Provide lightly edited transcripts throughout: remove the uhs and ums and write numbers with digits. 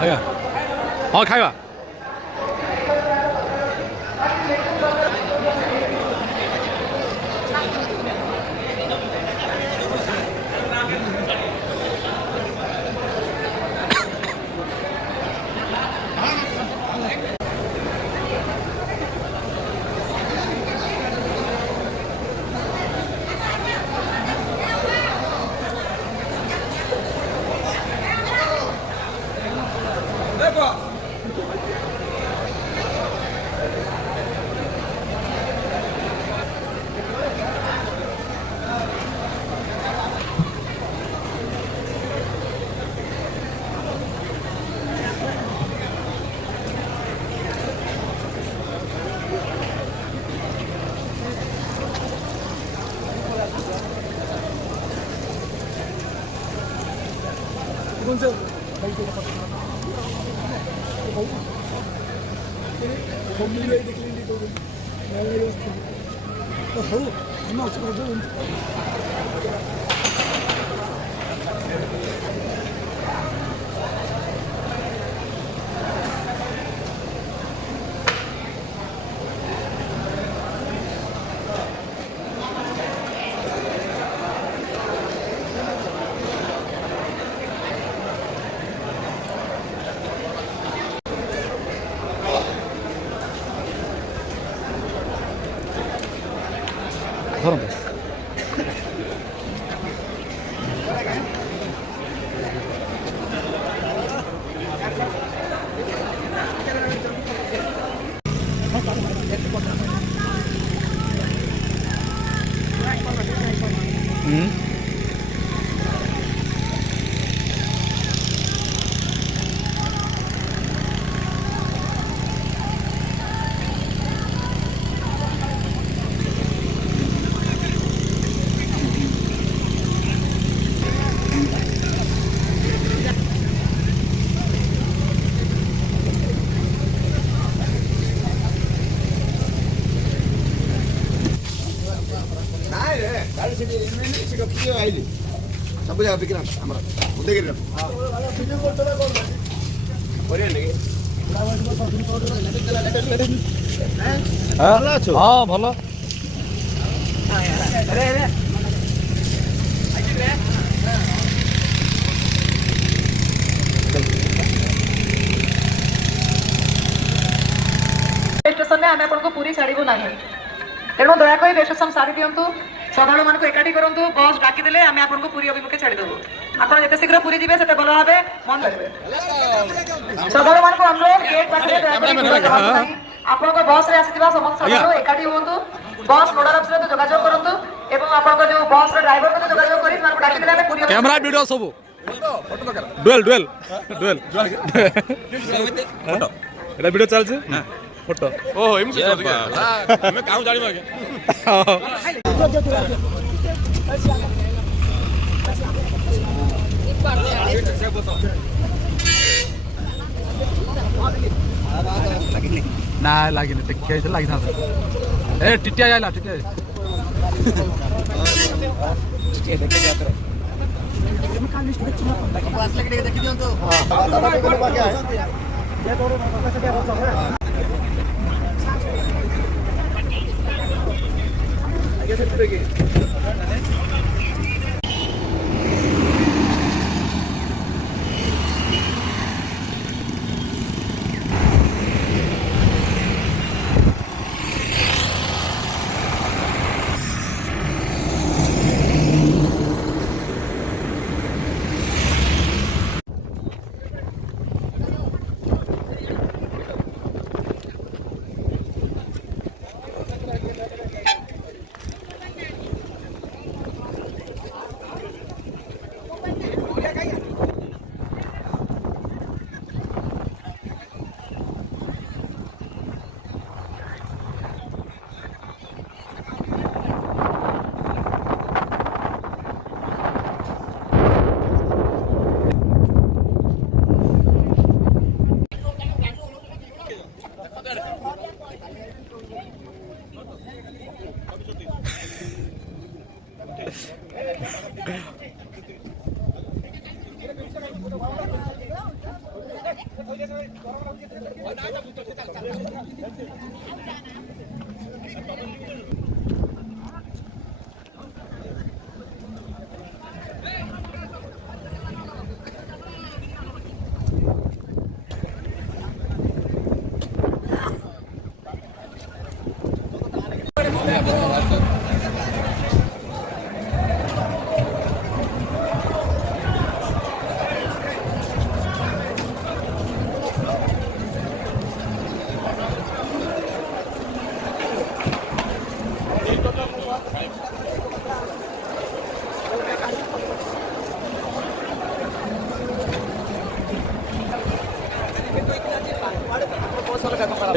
哎呀，好开吧。먼저 사람 봤어. सब जगह बिकना हमारा उधर गिर हाँ भल स्टेशन आम आपको पूरी छाड़ू ना तेणु दयाक रेजिस्ट्रेशन सारी दिंतु श्रद्धालु मानक एकाठी करूँ बस डाकिदेले आम आपको पूरी अभिमुखे छाड़देबू आप जिते शीघ्र पूरी जी से भल भाव मन श्रद्धालु मानक अनुरोध गेट पाखे आप बस रे आसी समस्त श्रद्धालु एकाठी हूँ बस नोडाल अफिसर तो जोगाजोग करूँ और आप जो बस ड्राइवर सहित जोगाजोग कर डाकिदेले आम पूरी कैमरा वीडियो सब डुएल डुएल डुएल एटा वीडियो चलছে फोटो ओहो एमसी मैं काहू जानि मागे ना लागिन टिके लागी था ए टिटिया आइला टिटिया टिटिया देखे जात रे पास लगे देखि दियन तो हां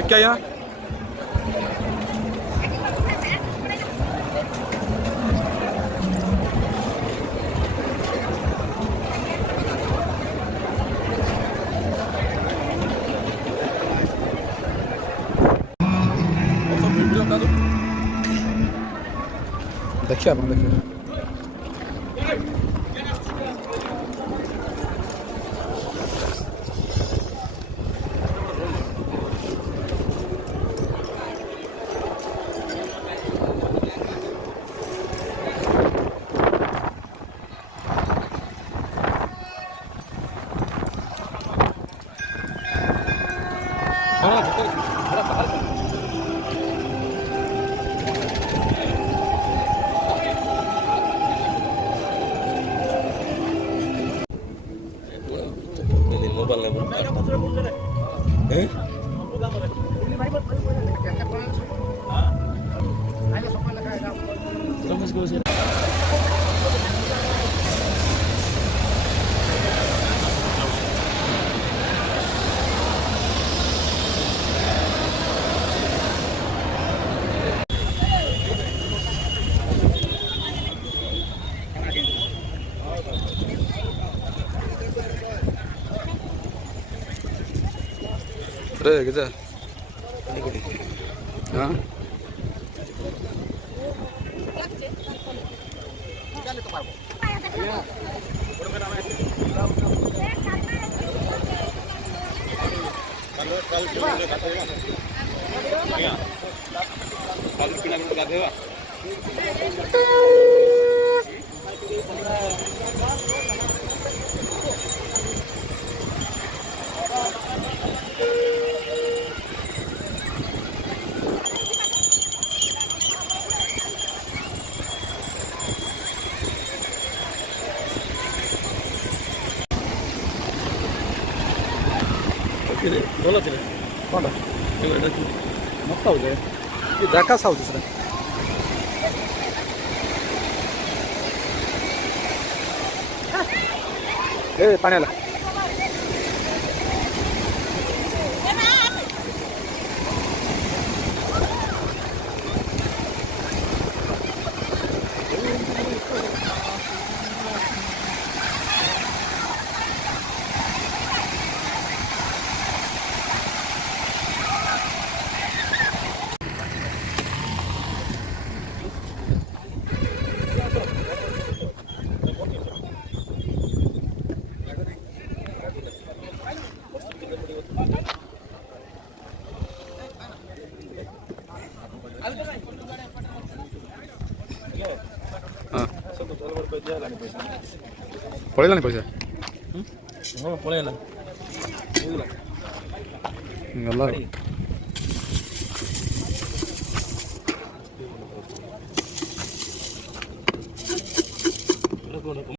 क्या यहाँ देखिए आप देखिए Re, gitu. Hah? बोला तिला कोणता मस्त होते जाका साव दुसरा हे पाण्याला पळेला नाही पैसा हो पळेला